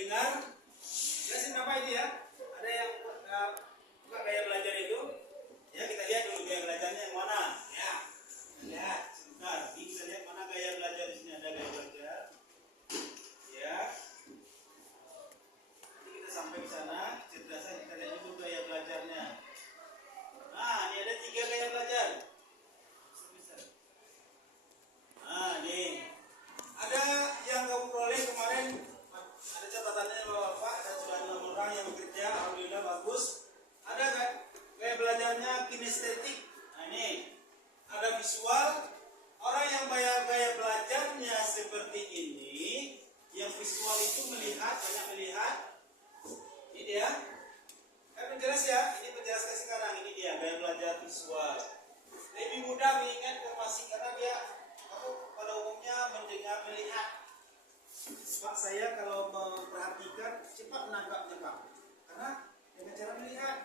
mendengar. Jelasin apa itu ya? Ada yang buka gaya belajar itu? Ya, kita lihat dulu gaya belajarnya yang mana. Ya, lihat sebentar. Ini bisa lihat mana gaya belajar di sini, ada gaya belajar. Ya. Nanti kita sampai ke sana, kecerdasan kita lihat dulu gaya belajarnya. Nah, ini ada 3 gaya belajar. Nah, nih. Ada yang kamu peroleh kemarin, ada catatannya bahwa Pak dan sudah 6 orang yang bekerja, alhamdulillah bagus. Ada kan gaya belajarnya kinestetik. Nah, ini ada visual. Orang yang gaya belajarnya seperti ini, yang visual itu melihat, banyak melihat. Ini dia. Kan penjelas ya, ini penjelaskan sekarang. Ini dia gaya belajar visual. Lebih mudah mengingat informasi karena dia pada umumnya mendengar, melihat. Sebab saya kalau memperhatikan cepat menangkapnya Pak, karena dengan cara melihat.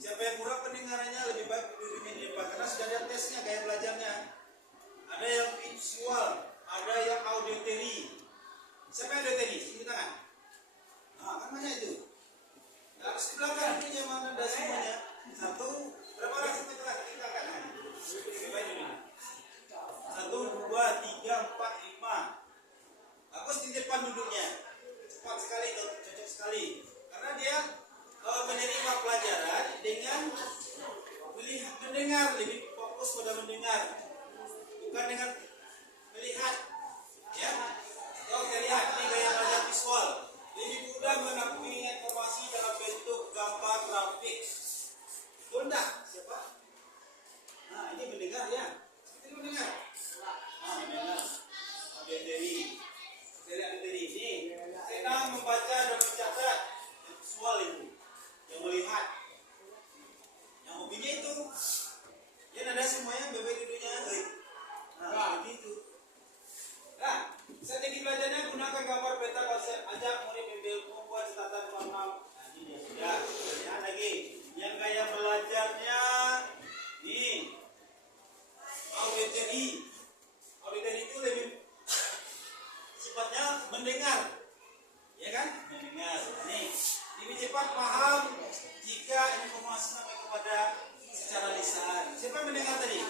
Siapa yang kurang pendengarannya lebih baik duduknya di depan, karena sudah ada tesnya gaya belajarnya. Ada yang visual, ada yang auditory. Siapa yang auditory? Sini tangan. Nah, kan banyak itu. Nah, harus di belakang ini yang mana ada semuanya. Satu, berapa orang sampai kelas kita kan? Lebih baik dulu. 1, 2, 3, 4, 5. Bagus di depan duduknya. Cepat sekali, cocok sekali. Karena dia menerima pelajaran dengan mendengar, lebih fokus pada mendengar, bukan dengan melihat. Ya, kalau kita lihat ini gaya belajar visual, lebih mudah mengingat informasi dalam bentuk gambar grafik. Betul enggak? Siapa? Nah, ini mendengar ya. Ini mendengar. Nah, mendengar. Auditory. Auditory ini senang membaca dan mencatat. Visual itu. Yang melihat, yang hobinya itu, ya ada semuanya bebek duduknya. Nah, begitu. Nah, strategi belajarnya gunakan gambar peta konsep, ajak murid membuat catatan paham. Nah, ini dia sudah. Ya lagi, yang gaya belajarnya nih, auditory. Auditory itu lebih sifatnya mendengar, ya kan? Mendengar. Nih. Lebih cepat paham jika informasi sampai kepada secara lisan. Siapa yang mendengar tadi? 1,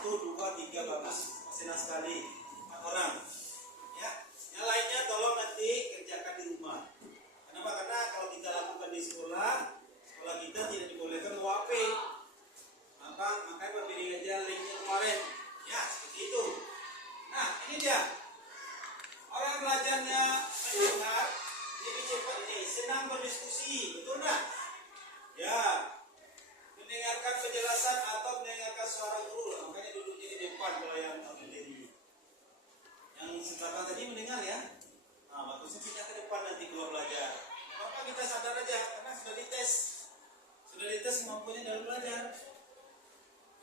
2, 3 bagus. Senang sekali. 4 orang. Ya. Yang lainnya tolong nanti kerjakan di rumah. Kenapa? Karena kalau kita lakukan di sekolah kita tidak dibolehkan WP. Makanya beri aja linknya kemarin. Ya, seperti itu. Nah, ini dia. Orang belajarnya mendengar lebih cepat nih, senang berdiskusi, betul enggak? Ya, mendengarkan penjelasan atau mendengarkan suara guru, makanya duduknya di depan kalau yang auditory. Yang sekarang tadi mendengar ya. Nah, bagusnya pindah ke depan nanti kalau belajar. Apa kita sadar aja, karena sudah dites kemampuannya dalam belajar.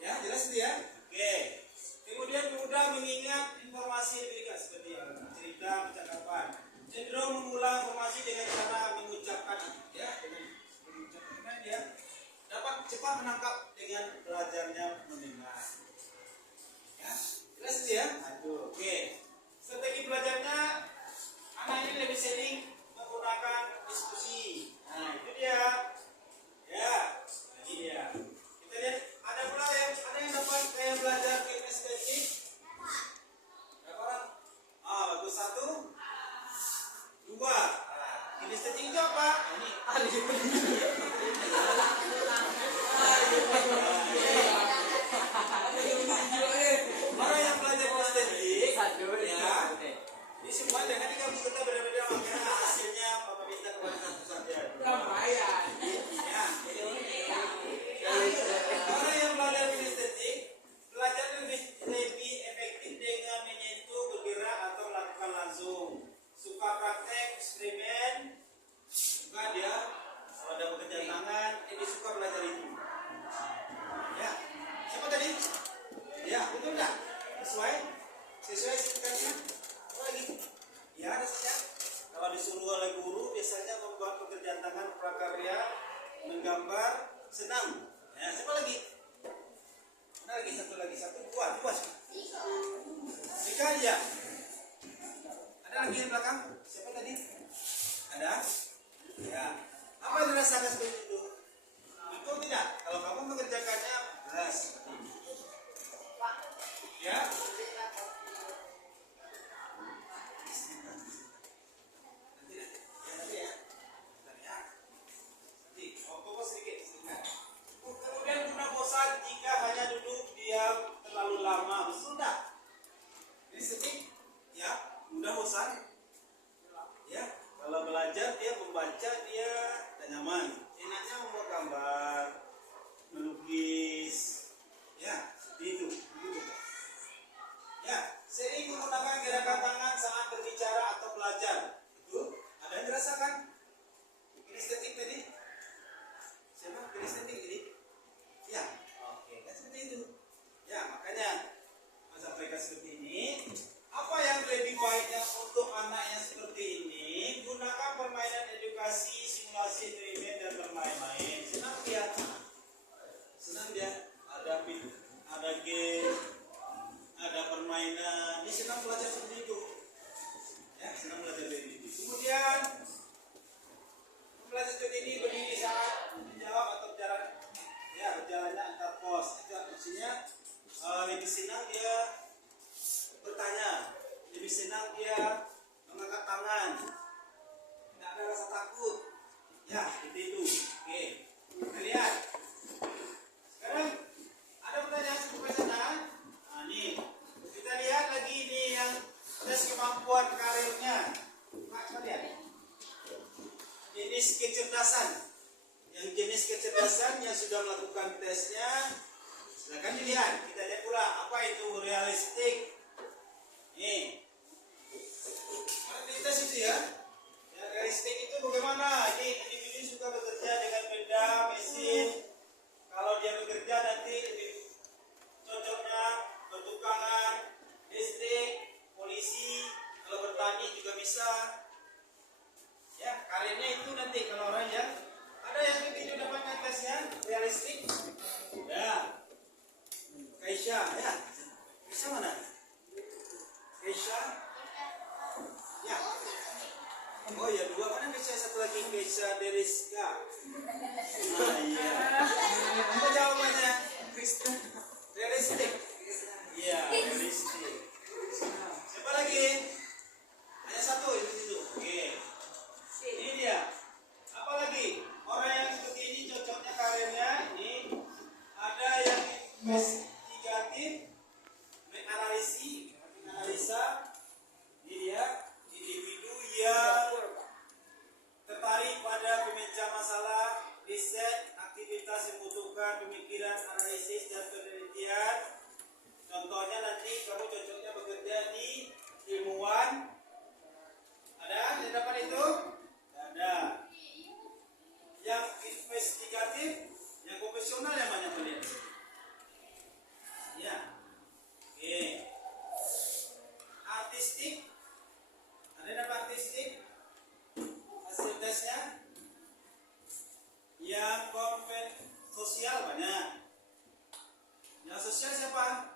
Ya, jelas itu ya. Oke. Kemudian mudah mengingat informasi yang seperti cerita, percakapan. Cenderung mengulang informasi dengan cara mengucapkan, ya, dengan mengucapkan dia dapat cepat menangkap dengan belajarnya mendengar. Ya, jelas itu ya. Aduh, oke. Strategi belajarnya anak ini lebih sering menggunakan diskusi. Nah, itu dia. Ya, ini dia. Kita lihat ada pula yang dapat kayak belajar kinestetik. Berapa orang? Bagus 1. 2. Kinestetik itu apa? Ini. Orang yang belajar kinestetik, ya. Ini semua dengan 3 peserta berbeda makanya hasilnya Bapak minta kepada satu saja. Lumayan. Ya. Orang yang belajar kinestetik belajar lebih efektif dengan menyentuh, bergerak atau melakukan langsung. Suka praktek, eksperimen, suka dia kalau ada pekerjaan tangan, ini suka belajar itu. Ya, siapa tadi? Ya, betul nggak? Sesuai sekitarnya. Apa lagi? Ya, ada saja. Kalau disuruh oleh guru, biasanya membuat pekerjaan tangan, prakarya, menggambar, senang. Ya, siapa lagi? Mana lagi? Satu buat. Jika aja. Ada lagi yang belakang? Siapa tadi? Ada? Ya. Apa yang dirasakan seperti itu? Betul tidak? Kalau kamu mengerjakannya jelas. Ya. Kemudian guna bosan jika hanya duduk diam terlalu lama, betul tidak? Ini sedih, ya, mudah bosan. Ya, kalau belajar dia membaca dia dan nyaman. Enaknya membuat gambar, melukis, ya, seperti itu. Ya, sering menggunakan gerakan tangan saat berbicara atau belajar. Itu ada yang dirasakan? Kinestetik tadi? Siapa? Kinestetik tadi? Ya, oke, kan seperti itu. Ya, makanya masa mereka seperti ini. Apa yang lebih baiknya untuk anak yang seperti ini? Gunakan permainan edukasi, simulasi, eksperimen dan bermain-main. Senang dia, ada game, ada permainan. Dia senang belajar seperti itu. Ya, senang belajar seperti itu. Kemudian belajar seperti ini berdiri saat menjawab atau berjalan. Ya, berjalannya antar pos. Itu maksudnya lebih senang dia bertanya, lebih senang dia mengangkat tangan, tidak ada rasa takut. Ya, seperti itu. Oke, kita lihat. Sekarang ada pertanyaan sampai sana. Nah, nih kita lihat lagi ini yang tes kemampuan karirnya. Nah, coba lihat. Jenis kecerdasan. Yang jenis kecerdasan yang sudah melakukan tesnya, silakan dilihat. Kita lihat pula apa itu realistik. Nih, tes itu ya. Realistik itu bagaimana? Ini individu suka bekerja dengan benda, mesin. Kalau dia bekerja nanti lebih cocoknya bertukangan, listrik, polisi. Kalau bertani juga bisa. Ya, karirnya itu nanti kalau orang yang ada yang individu dapatkan tesnya realistik. Ya, Kaisha, ya. Kaisha mana? Kaisha. Ya. Oh ya, dua mana Kaisha, satu lagi Kaisha Deriska. Ah iya. Apa jawabannya? Kristen. Realistik. Iya, realistik. Siapa lagi? Hanya satu itu. Oke. Ini dia. Apa lagi? Orang yang seperti ini cocoknya karirnya ini ada yang investigatif, analisa. Ini dia individu yang tertarik pada memecah masalah, riset, aktivitas yang membutuhkan pemikiran, analisis dan penelitian. Contohnya nanti kamu cocoknya bekerja di ilmuwan. Ada yang dapat itu? Ada. Yang investigatif, yang profesional yang banyak melihat. Ya. Oke. Artistik. Ada yang dapat artistik? Hasil tesnya. Yang sosial banyak. Yang sosial siapa?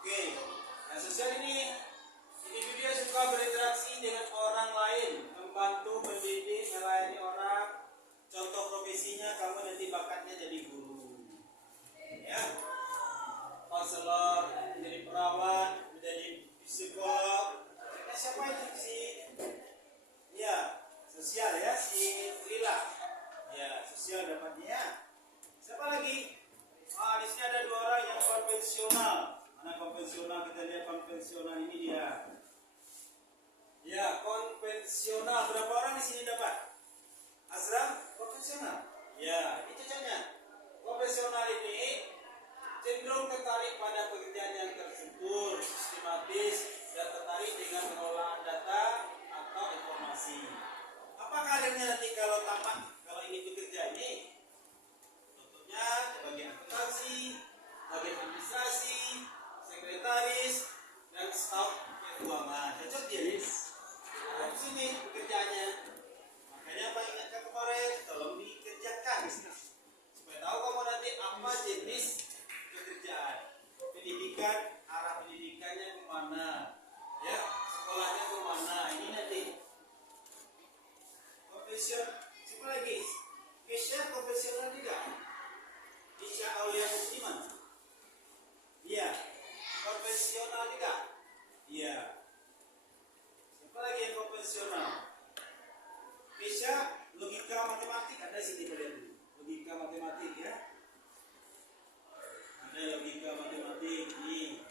Oke. Yang sosial ini individu yang suka berinteraksi dengan orang lain, membantu, mendidik, melayani orang. Contoh profesinya kamu nanti bakatnya jadi guru, ya, konselor, menjadi perawat, menjadi psikolog. Nah, siapa itu si? Ya, sosial ya, si Lila. Ya, sosial dapatnya. Siapa lagi? Ah, di sini ada dua orang yang konvensional. Mana konvensional? Kita lihat konvensional ini dia. Ya, konvensional. Berapa orang di sini dapat? Azram, konvensional. Ya, ini cocoknya. Konvensional ini cenderung tertarik pada pekerjaan yang terstruktur, sistematis, dan tertarik dengan pengelolaan data atau informasi. Apa karirnya nanti kalau tamat? Kalau ini bekerja ini, contohnya bagian akuntansi, bagian administrasi, sekretaris, dan staf keuangan. Cocok dia, Nis? Nah, di sini pekerjaannya. Makanya Pak ingatkan kemarin, tolong dikerjakan supaya tahu kamu nanti apa jenis pekerjaan, pendidikan, arah pendidikannya kemana, ya, sekolahnya kemana. konvensional. Siapa lagi? Kesha konvensional tidak? Kesha Aulia Budiman. Iya. Konvensional tidak? Iya. Siapa lagi yang konvensional? Kesha logika matematik ada sini kalian. Logika matematik ya. Ada logika matematik nih.